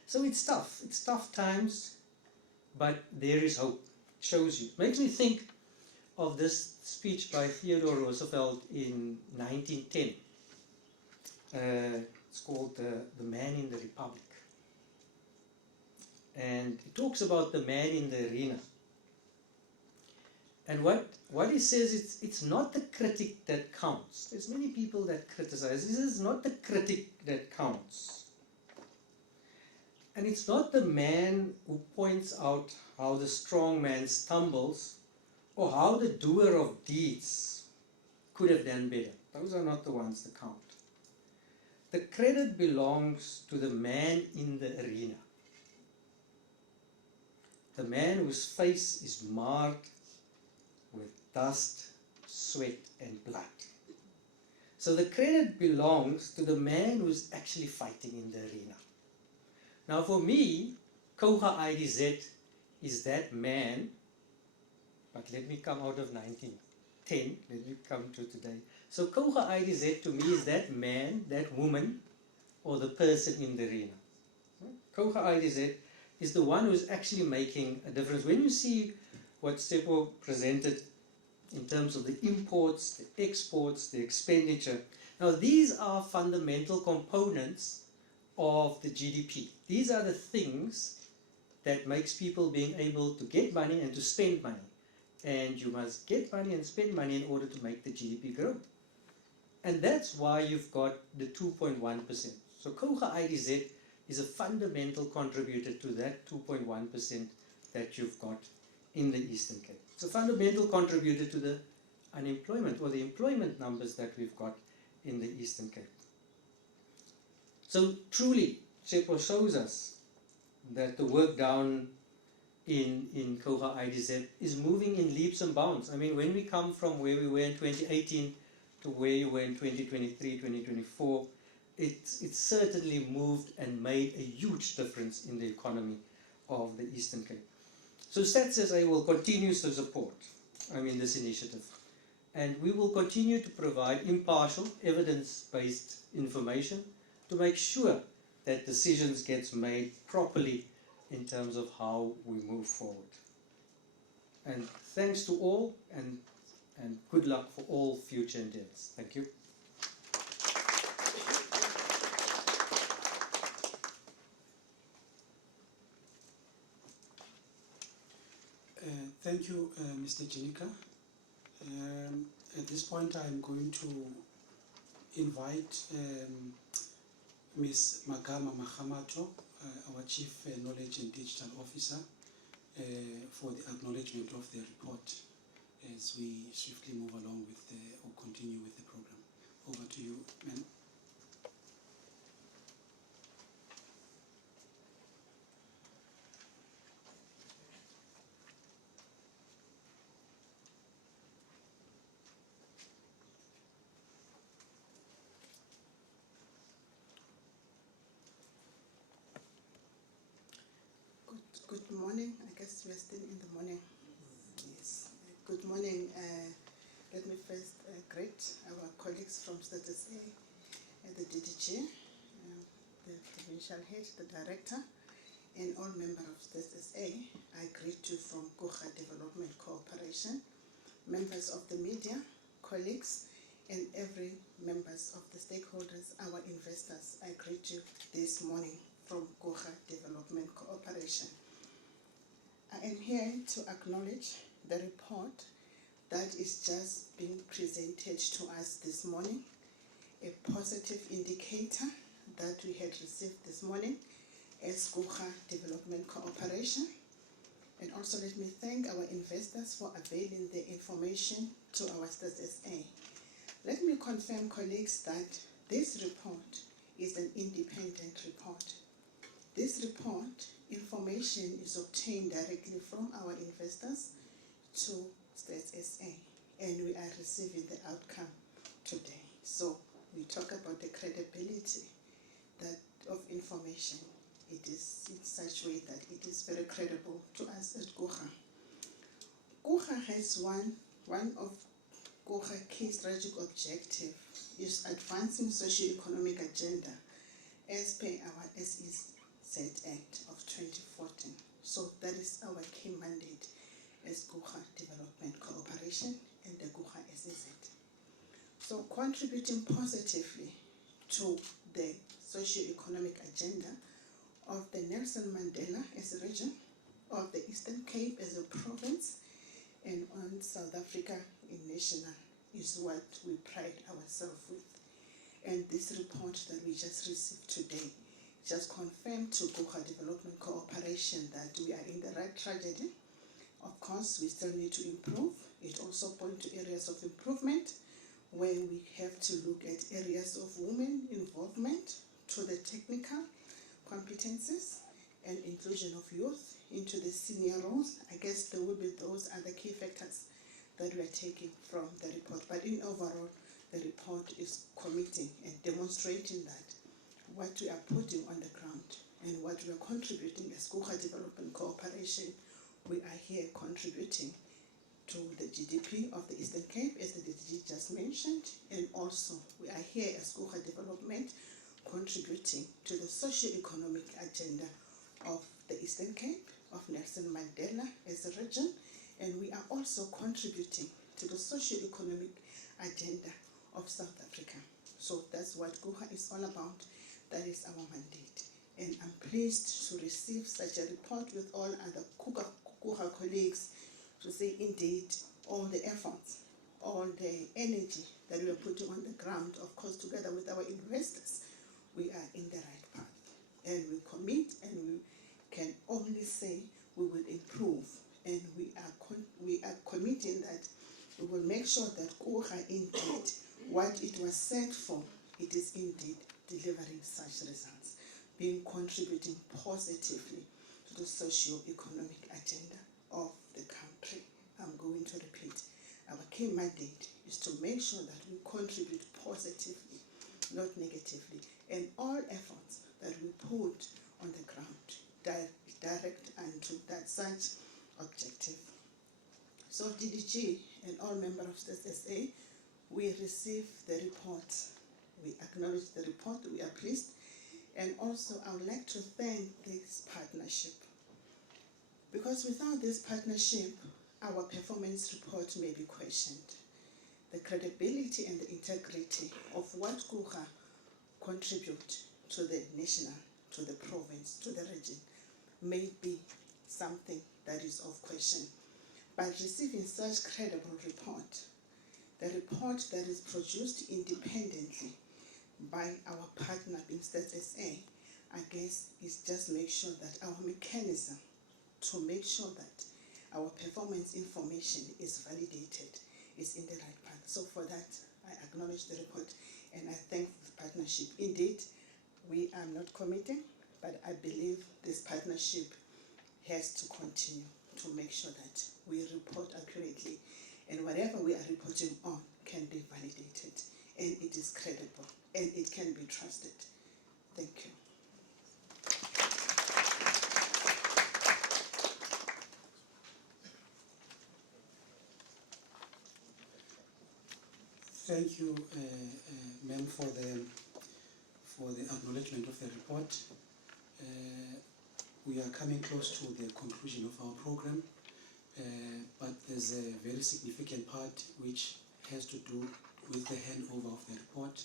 So it's tough times, but there is hope. It shows you. It makes me think of this speech by Theodore Roosevelt in 1910. It's called The Man in the Republic. And it talks about the man in the arena. And what he says, it's not the critic that counts. There's many people that criticize. He says it's not the critic that counts. And it's not the man who points out how the strong man stumbles or how the doer of deeds could have done better. Those are not the ones that count. The credit belongs to the man in the arena. The man whose face is marred with dust, sweat and blood. So the credit belongs to the man who's actually fighting in the arena. Now for me, COEGA IDZ is that man, but let me come out of 1910, let me come to today. So COEGA IDZ to me is that man, that woman, or the person in the arena. COEGA IDZ is the one who's actually making a difference. When you see what Sepo presented in terms of the imports, the exports, the expenditure, now these are fundamental components of the GDP. These are the things that makes people being able to get money and to spend money. And you must get money and spend money in order to make the GDP grow. And that's why you've got the 2.1%. So COEGA IDZ is a fundamental contributor to that 2.1% that you've got in the Eastern Cape. It's a fundamental contributor to the unemployment or the employment numbers that we've got in the Eastern Cape. So truly, Sepo shows us that the work down in COEGA IDZ is moving in leaps and bounds. I mean, when we come from where we were in 2018 to where you were in 2023, 2024, it's certainly moved and made a huge difference in the economy of the Eastern Cape. So StatSA will continue to support, this initiative. And we will continue to provide impartial, evidence-based information to make sure that decisions get made properly in terms of how we move forward. And thanks to all, and good luck for all future endeavors. Thank you. Thank you, Mr. Jinika. At this point, I'm going to invite Ms. Magama Mahamato, our Chief Knowledge and Digital Officer, for the acknowledgement of the report as we swiftly move along with or continue with the program. Over to you, ma'am. Good morning. I guess we're still in the morning. Yes. Good morning. Let me first greet our colleagues from Status A and the DDG, the provincial head, the director, and all members of Status A. I greet you from COEGA Development Cooperation, members of the media, colleagues, and every members of the stakeholders, our investors. I greet you this morning from COEGA Development Cooperation. I am here to acknowledge the report that is just being presented to us this morning, a positive indicator that we had received this morning as COEGA Development Cooperation. And also let me thank our investors for availing the information to our Status A. Let me confirm, colleagues, that this report is an independent report. This report, information is obtained directly from our investors to Status A, and we are receiving the outcome today. So we talk about the credibility that of information. It is in such a way that it is very credible to us at COEGA. COEGA has one of COEGA key strategic objective is advancing socio-economic agenda as per our SEZ Act of 2014. So that is our key mandate as COEGA Development Cooperation and the COEGA SEZ. So contributing positively to the socio-economic agenda of the Nelson Mandela as a region, of the Eastern Cape as a province, and on South Africa in national is what we pride ourselves with. And this report that we just received today just confirmed to COEGA Development Cooperation that we are in the right trajectory. Of course, we still need to improve. It also points to areas of improvement where we have to look at areas of women involvement to the technical competences and inclusion of youth into the senior roles. I guess there will be those other key factors that we are taking from the report. But in overall, the report is committing and demonstrating that what we are putting on the ground and what we are contributing as COEGA Development Cooperation, we are here contributing to the GDP of the Eastern Cape, as the DDG just mentioned, and also we are here as COEGA Development contributing to the socio-economic agenda of the Eastern Cape, of Nelson Mandela as a region, and we are also contributing to the socio-economic agenda of South Africa. So that's what COEGA is all about. That is our mandate. And I'm pleased to receive such a report with all other COEGA colleagues to say indeed all the efforts, all the energy that we are putting on the ground, of course together with our investors, we are in the right path. And we commit and we can only say we will improve, and we are committing that we will make sure that COEGA indeed, what it was set for, it is indeed delivering such results, being contributing positively to the socio-economic agenda of the country. I'm going to repeat, our key mandate is to make sure that we contribute positively, not negatively, and all efforts that we put on the ground direct and to that such objective. So DDG and all members of Status A, we receive the report. We acknowledge the report, we are pleased, and also I would like to thank this partnership, because without this partnership, our performance report may be questioned. The credibility and the integrity of what COEGA contribute to the national, to the province, to the region, may be something that is of question. By receiving such credible report, the report that is produced independently by our partner being Status A, I guess is just make sure that our mechanism to make sure that our performance information is validated, is in the right path. So for that, I acknowledge the report and I thank the partnership. Indeed, we are not committing, but I believe this partnership has to continue to make sure that we report accurately and whatever we are reporting on can be validated and it is credible and it can be trusted. Thank you. Thank you, ma'am, for the acknowledgement of the report. We are coming close to the conclusion of our program, but there's a very significant part which has to do with the handover of the report.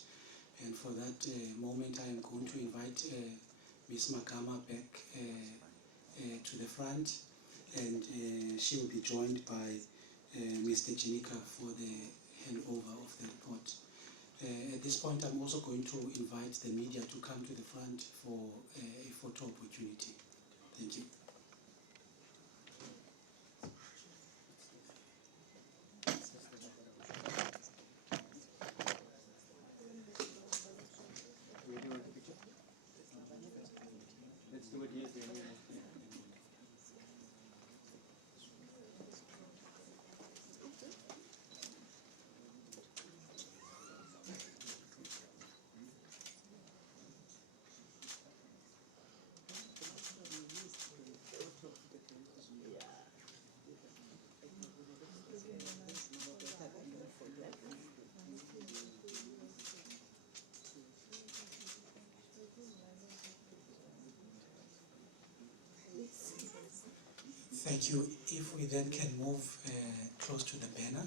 And for that moment, I am going to invite Ms. Magama back to the front, and she will be joined by Mr. Jenica for the handover of the report. At this point, I'm also going to invite the media to come to the front for a photo opportunity. Thank you. Thank you. If we then can move close to the banner.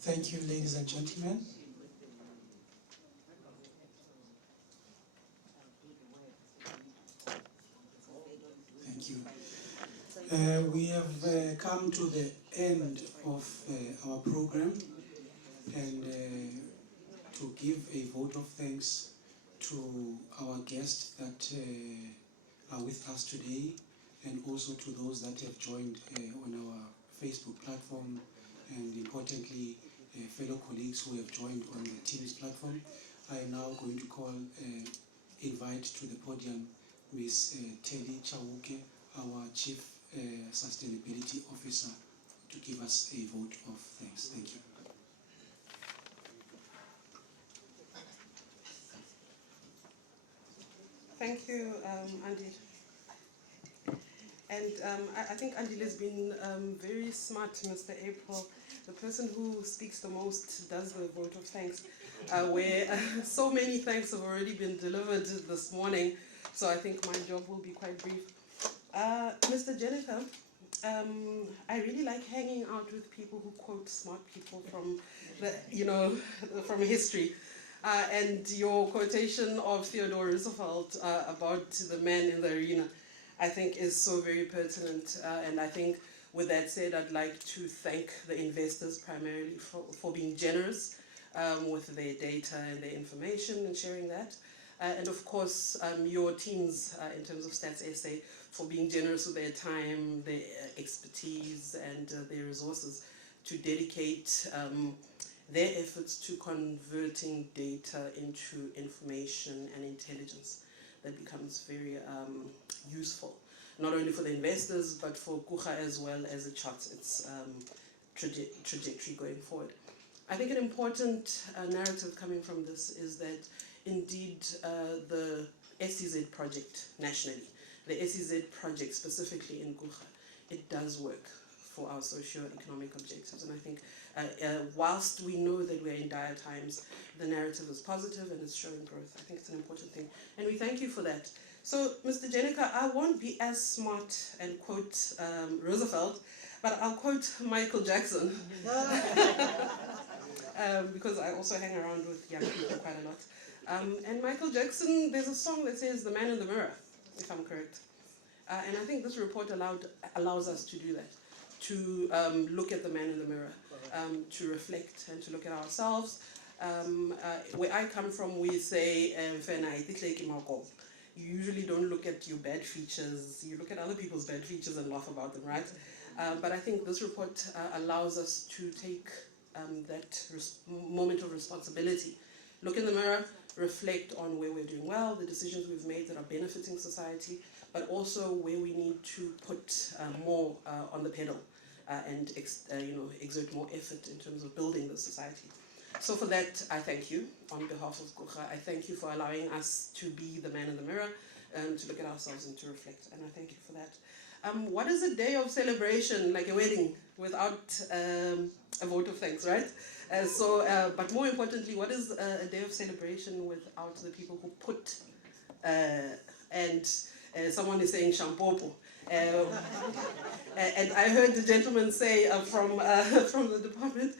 Thank you, ladies and gentlemen. Thank you. We have come to the end of our program, and to give a vote of thanks to our guests that are with us today, and also to those that have joined on our Facebook platform, and importantly, fellow colleagues who have joined on the Teams platform. I am now going to invite to the podium Ms. Teddy Chauke, our Chief Sustainability Officer, to give us a vote of thanks. Thank you. Thank you, Andy. And I think Andy has been very smart, Mr. April. The person who speaks the most does the vote of thanks, where so many thanks have already been delivered this morning. So I think my job will be quite brief. Mr. Jennifer, I really like hanging out with people who quote smart people from from history. And your quotation of Theodore Roosevelt about the man in the arena. I think is so very pertinent. And I think with that said, I'd like to thank the investors primarily for being generous with their data and their information and sharing that. And of course, your teams in terms of Stats SA for being generous with their time, their expertise, and their resources to dedicate their efforts to converting data into information and intelligence that becomes very useful, not only for the investors, but for COEGA as well as it charts its trajectory going forward. I think an important narrative coming from this is that indeed the SEZ project nationally, the SEZ project specifically in COEGA, it does work for our socio-economic objectives. And I think whilst we know that we're in dire times, the narrative is positive and it's showing growth. I think it's an important thing. And we thank you for that. So, Mr. Jenica, I won't be as smart and quote Roosevelt, but I'll quote Michael Jackson. Because I also hang around with young people quite a lot. And Michael Jackson, there's a song that says "The Man in the Mirror," if I'm correct. And I think this report allows us to do that, to look at the man in the mirror, to reflect and to look at ourselves. Where I come from, we say, you usually don't look at your bad features, you look at other people's bad features and laugh about them, right? But I think this report allows us to take that moment of responsibility. Look in the mirror, reflect on where we're doing well, the decisions we've made that are benefiting society, but also where we need to put more on the pedal and exert more effort in terms of building the society. So for that, I thank you on behalf of COEGA. I thank you for allowing us to be the man in the mirror, to look at ourselves and to reflect, and I thank you for that. What is a day of celebration, like a wedding, without a vote of thanks, right? But more importantly, what is a day of celebration without the people who put, and someone is saying shampopo. And I heard the gentleman say from the department,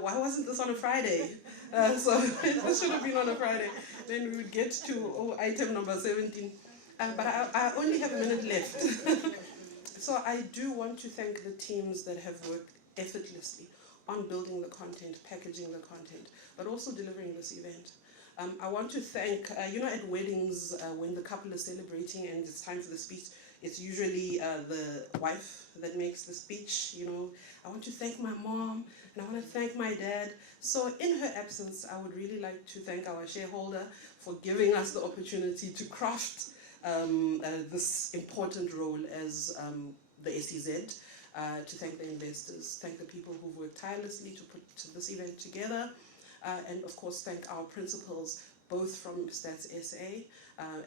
why wasn't this on a Friday? So this should have been on a Friday. Then we would get to item number 17. But I only have a minute left. So I do want to thank the teams that have worked effortlessly on building the content, packaging the content, but also delivering this event. I want to thank, at weddings, when the couple is celebrating and it's time for the speech, it's usually the wife that makes the speech, I want to thank my mom, and I want to thank my dad. So in her absence, I would really like to thank our shareholder for giving us the opportunity to craft this important role as the SEZ, to thank the investors, thank the people who've worked tirelessly to put this event together, and of course thank our principals, both from Stats SA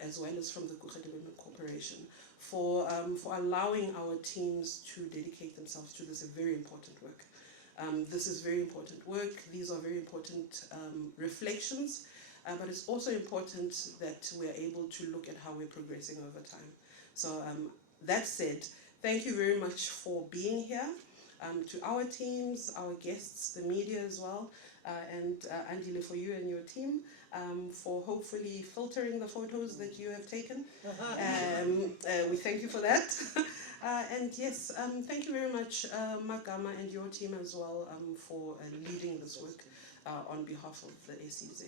as well as from the COEGA Development Corporation, for allowing our teams to dedicate themselves to this very important work. This is very important work. These are very important reflections, but it's also important that we're able to look at how we're progressing over time. So that said, thank you very much for being here. To our teams, our guests, the media as well, and Andile, for you and your team, for hopefully filtering the photos that you have taken. We thank you for that. And yes, thank you very much, Magama and your team as well, for leading this work on behalf of the SEZ.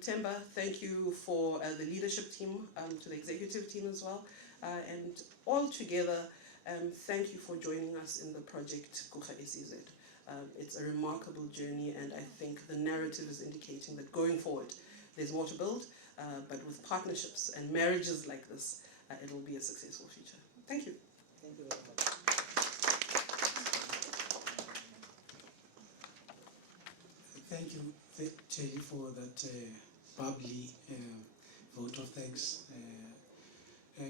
Temba, thank you for the leadership team, to the executive team as well, and all together, thank you for joining us in the project COEGA SEZ. It's a remarkable journey, and I think the narrative is indicating that going forward, there's more to build, but with partnerships and marriages like this, it will be a successful future. Thank you. Thank you very much. Thank you, Chelly, for that bubbly vote of thanks.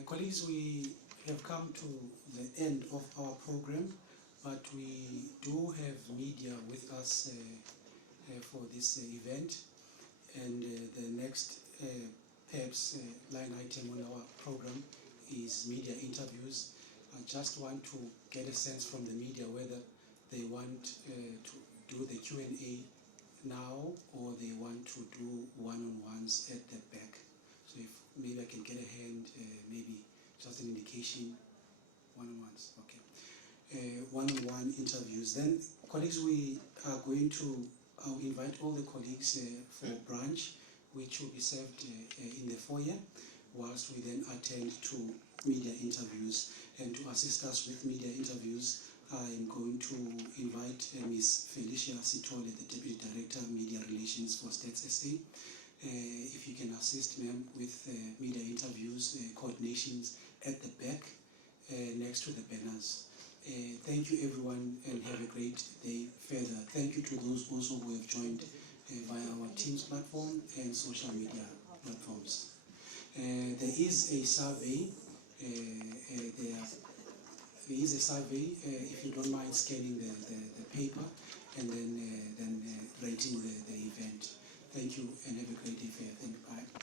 Colleagues, we have come to the end of our program, but we do have media with us for this event, and the next perhaps line item on our program is media interviews. I just want to get a sense from the media whether they want to do the Q&A now, or they want to do one-on-ones at the back. So if maybe I can get a hand, maybe just an indication. communication, one-on-ones, okay. One-on-one interviews. Then, colleagues, we are going to invite all the colleagues for branch, which will be served in the foyer, whilst we then attend to media interviews. And to assist us with media interviews, I'm going to invite Ms. Felicia Sitole, the Deputy Director, Media Relations for Stats SA. If you can assist, ma'am, with media interviews, coordinations at the back, next to the banners. Thank you, everyone, and have a great day further. Thank you to those also who have joined via our Teams platform and social media platforms. There is a survey. There is a survey. If you don't mind scanning the paper and then rating the event. Thank you and have a great day further. Thank you. Bye.